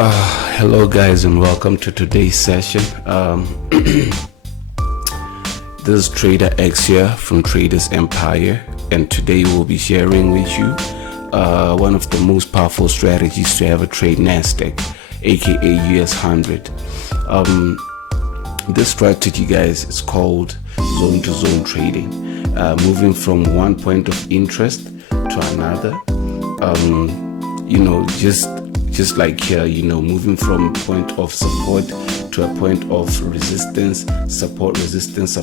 Hello guys and welcome to today's session. This is Trader X here from Traders Empire, and today we'll be sharing with you one of the most powerful strategies to ever trade Nasdaq, aka US 100. This strategy, guys, is called zone to zone trading, moving from one point of interest to another. Just like here, moving from point of support to a point of resistance, support, resistance,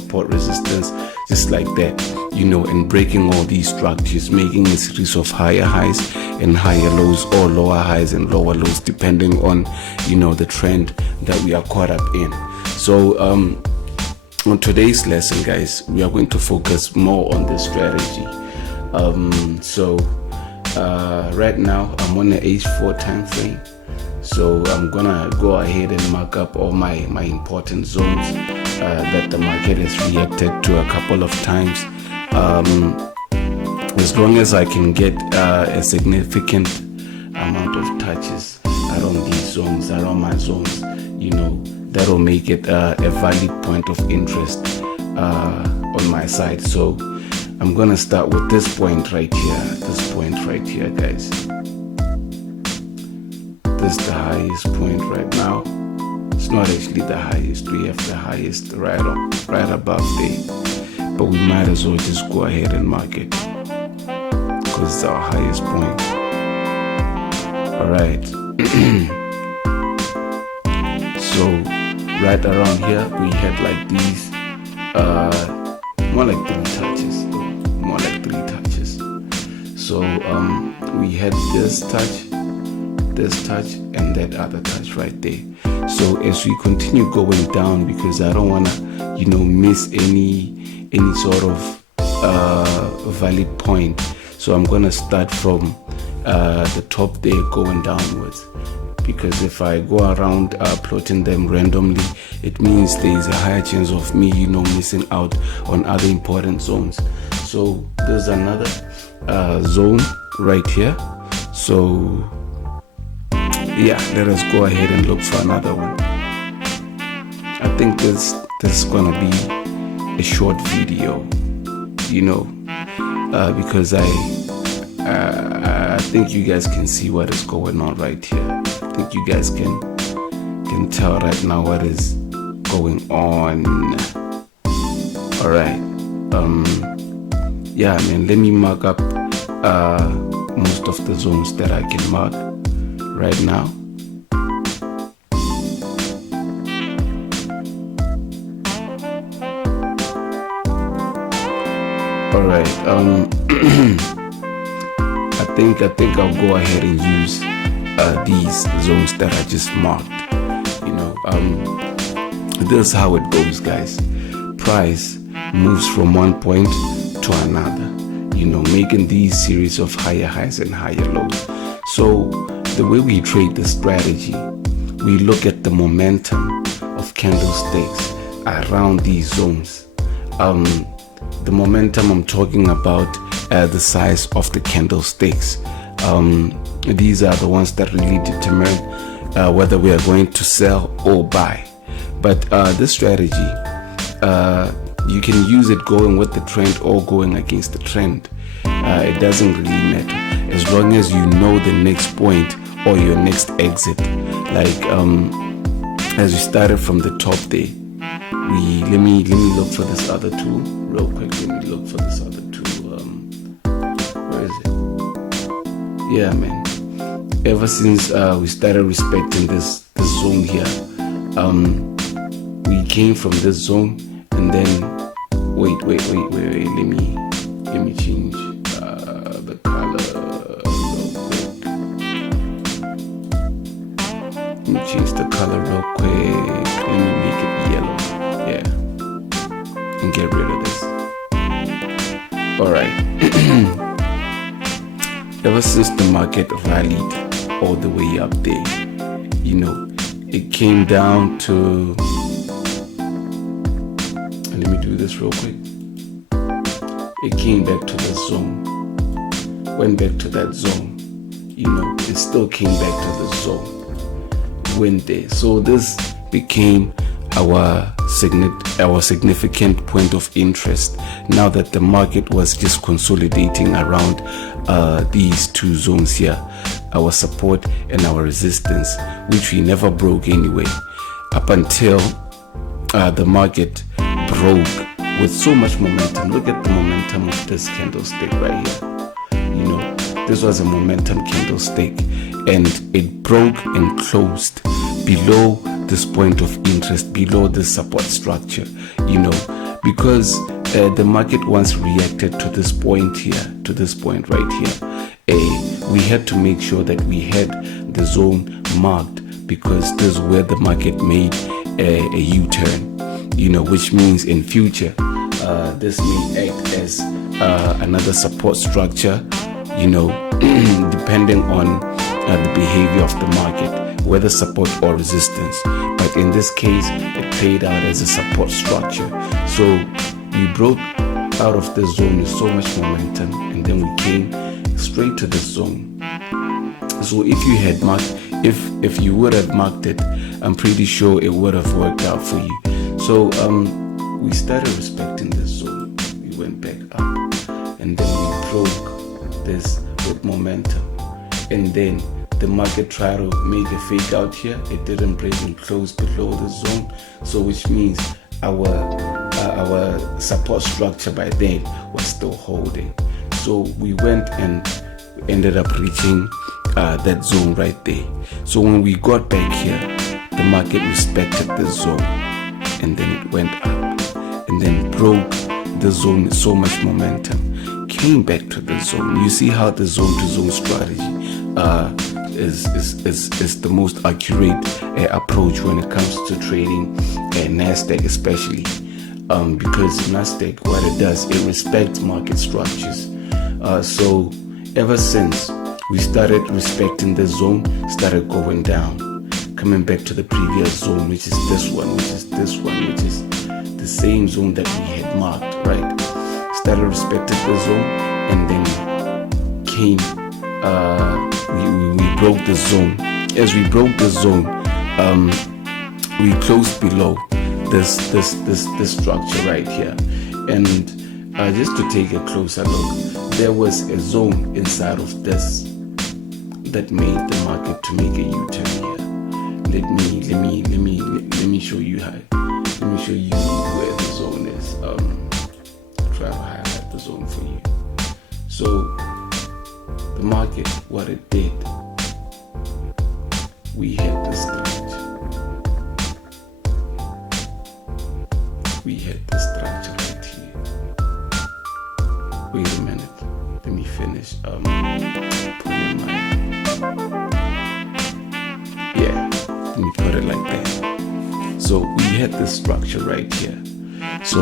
just like that, and breaking all these structures, making a series of higher highs and higher lows, or lower highs and lower lows, depending on, the trend that we are caught up in. So, on today's lesson, guys, we are going to focus more on this strategy. Right now I'm on the H4 time frame, so I'm gonna go ahead and mark up all my important zones that the market has reacted to a couple of times. As long as I can get a significant amount of touches around these zones, around my zones, that'll make it a valid point of interest on my side. So I'm gonna start with this point right here, guys. This is the highest point right now. It's not actually the highest. We have the highest right above there, but we might as well just go ahead and mark it because it's our highest point. All right. So right around here we had like these more like three touches. So we had this touch, and that other touch right there. So as we continue going down, because I don't wanna, miss any sort of valid point. So I'm gonna start from the top there, going downwards. Because if I go around plotting them randomly, it means there is a higher chance of me, missing out on other important zones. So there's another zone right here. So yeah, let us go ahead and look for another one. I think this is gonna be a short video, because I think you guys can see what is going on right here. I think you guys can tell right now what is going on. All right. Yeah, man, let me mark up most of the zones that I can mark right now. All right. I think I'll go ahead and use these zones that I just marked. This is how it goes, guys. Price moves from one point to another, making these series of higher highs and higher lows. So the way we trade this strategy, we look at the momentum of candlesticks around these zones. The momentum I'm talking about, the size of the candlesticks. These are the ones that really determine whether we are going to sell or buy. But this strategy, you can use it going with the trend or going against the trend. It doesn't really matter, as long as you know the next point or your next exit. Like as we started from the top there, let me look for this other tool real quick. Let me look for this other tool. Where is it? Yeah, man. Ever since we started respecting this zone here, we came from this zone, and then wait. Let me change the color real quick. Let me change the color real quick. Let me make it yellow. Yeah, and get rid of this. All right. Ever since the market rallied all the way up there, it came down to. Let me do this real quick. It came back to the zone, went back to that zone, it still came back to the zone. went there. So this became our significant point of interest now that the market was just consolidating around these two zones here, our support and our resistance, which we never broke anyway, up until the market broke with so much momentum. Look at the momentum of this candlestick right here. You know, this was a momentum candlestick, and it broke and closed below this point of interest, below this support structure, you know, because the market once reacted to this point here, to this point right here. We had to make sure that we had the zone marked, because this is where the market made a U-turn, you know, which means in future this may act as another support structure, you know, depending on the behavior of the market, whether support or resistance. But in this case, it played out as a support structure. So we broke out of the zone with so much momentum, and then we came straight to the zone. So if you had marked, if you would have marked it, I'm pretty sure it would have worked out for you. So we started respecting this zone. We went back up, and then we broke this with momentum, and then the market tried to make a fake out here. It didn't break and close below the zone, so which means our support structure by then was still holding. So we went and ended up reaching that zone right there. So when we got back here, the market respected the zone, and then it went up and then broke the zone with so much momentum, came back to the zone. You see how the zone to zone strategy is the most accurate approach when it comes to trading Nasdaq, especially because Nasdaq, what it does, it respects market structures. So ever since we started respecting the zone, started going down, coming back to the previous zone, which is this one, which is this one, which is the same zone that we had marked, right? Started respecting the zone, and then came we broke the zone. As we broke the zone, we closed below this structure right here. And just to take a closer look, there was a zone inside of this that made the market to make a U-turn here. Let me show you how. Let me show you where the zone is. Try to highlight the zone for you. So the market, what it did, we hit the structure. We hit the structure right here. Wait a minute. Let me finish. Let me put it like that. So we hit the structure right here. So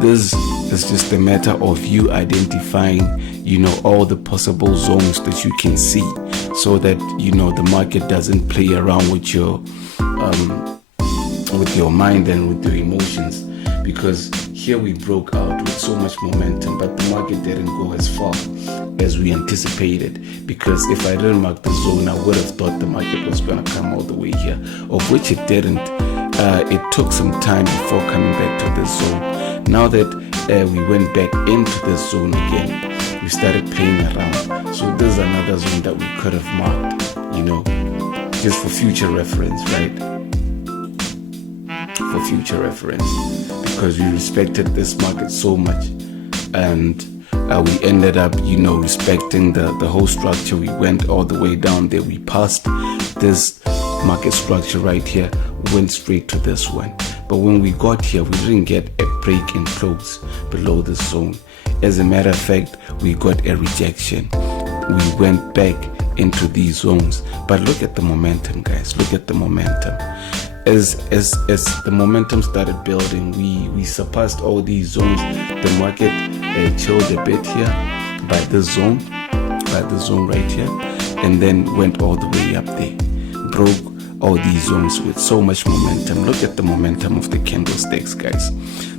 this is just a matter of you identifying, you know, all the possible zones that you can see, so that, you know, the market doesn't play around with your mind and with your emotions. Because here we broke out with so much momentum, but the market didn't go as far as we anticipated. Because if I didn't mark the zone, I would have thought the market was going to come all the way here, of which it didn't. It took some time before coming back to this zone. Now that we went back into this zone again, we started playing around. So this is another zone that we could have marked, you know, just for future reference, right? For future reference, because we respected this market so much, and we ended up, you know, respecting the whole structure. We went all the way down there. We passed this market structure right here, went straight to this one. But when we got here, we didn't get a break and close below the zone. As a matter of fact, we got a rejection. We went back into these zones. But look at the momentum, guys. Look at the momentum. As the momentum started building, we surpassed all these zones. The market chilled a bit here by this zone right here, and then went all the way up there, broke all these zones with so much momentum. Look at the momentum of the candlesticks, guys.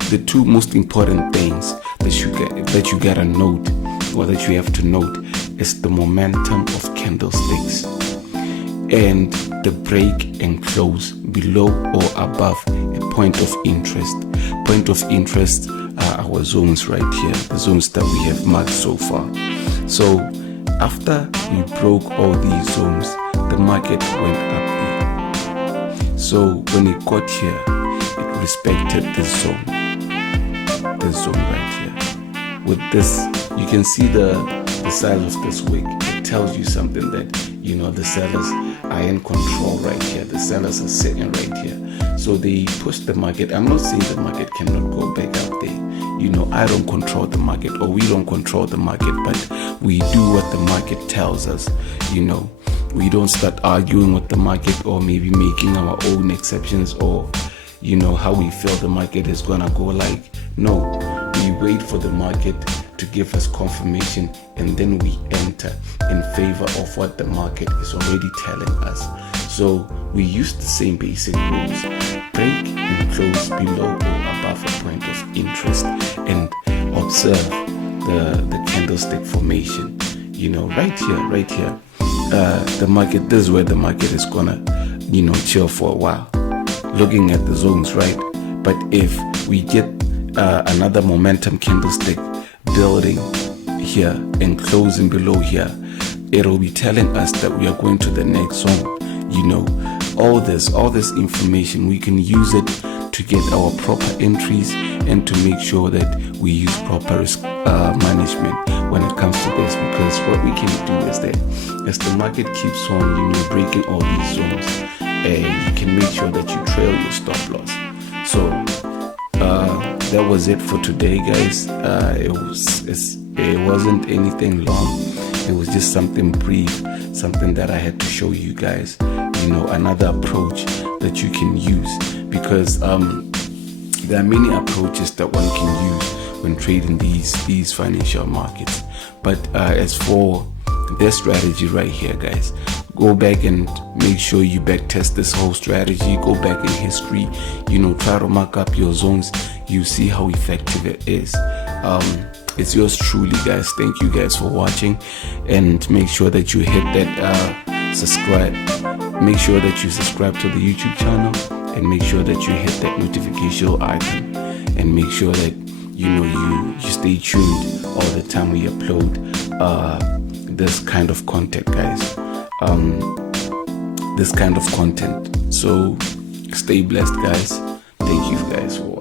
The two most important things that you gotta note, or that you have to note, is the momentum of candlesticks. and the break and close below or above a point of interest. Point of interest are our zones right here, the zones that we have marked so far. So after we broke all these zones, the market went up there. So when it got here, it respected this zone right here. With this, you can see the size of this wick. It tells you something that, the sellers are in control right here. The sellers are sitting right here. So they push the market. I'm not saying the market cannot go back out there. I don't control the market, or we don't control the market, but we do what the market tells us. We don't start arguing with the market, or maybe making our own exceptions, or how we feel the market is gonna go. No, we wait for the market to give us confirmation, and then we enter in favor of what the market is already telling us. So we use the same basic rules: break and close below or above a point of interest, and observe the candlestick formation. Right here, the market, this is where the market is gonna chill for a while, looking at the zones, right? But if we get another momentum candlestick building here and closing below here, it'll be telling us that we are going to the next zone. All this information, we can use it to get our proper entries and to make sure that we use proper risk management when it comes to this. Because what we can do is that as the market keeps on breaking all these zones, you can make sure that you trail your stop loss. So that was it for today, guys. It wasn't anything long. It was just something brief, something that I had to show you guys, another approach that you can use, because there are many approaches that one can use when trading these financial markets. But as for this strategy right here, guys, go back and make sure you back test this whole strategy. Go back in history, try to mark up your zones. You see how effective it is. It's yours truly, guys. Thank you guys for watching, and make sure that you hit that subscribe. Make sure that you subscribe to the YouTube channel, and make sure that you hit that notification icon, and make sure that you stay tuned all the time we upload this kind of content, guys. This kind of content. So stay blessed, guys. Thank you guys for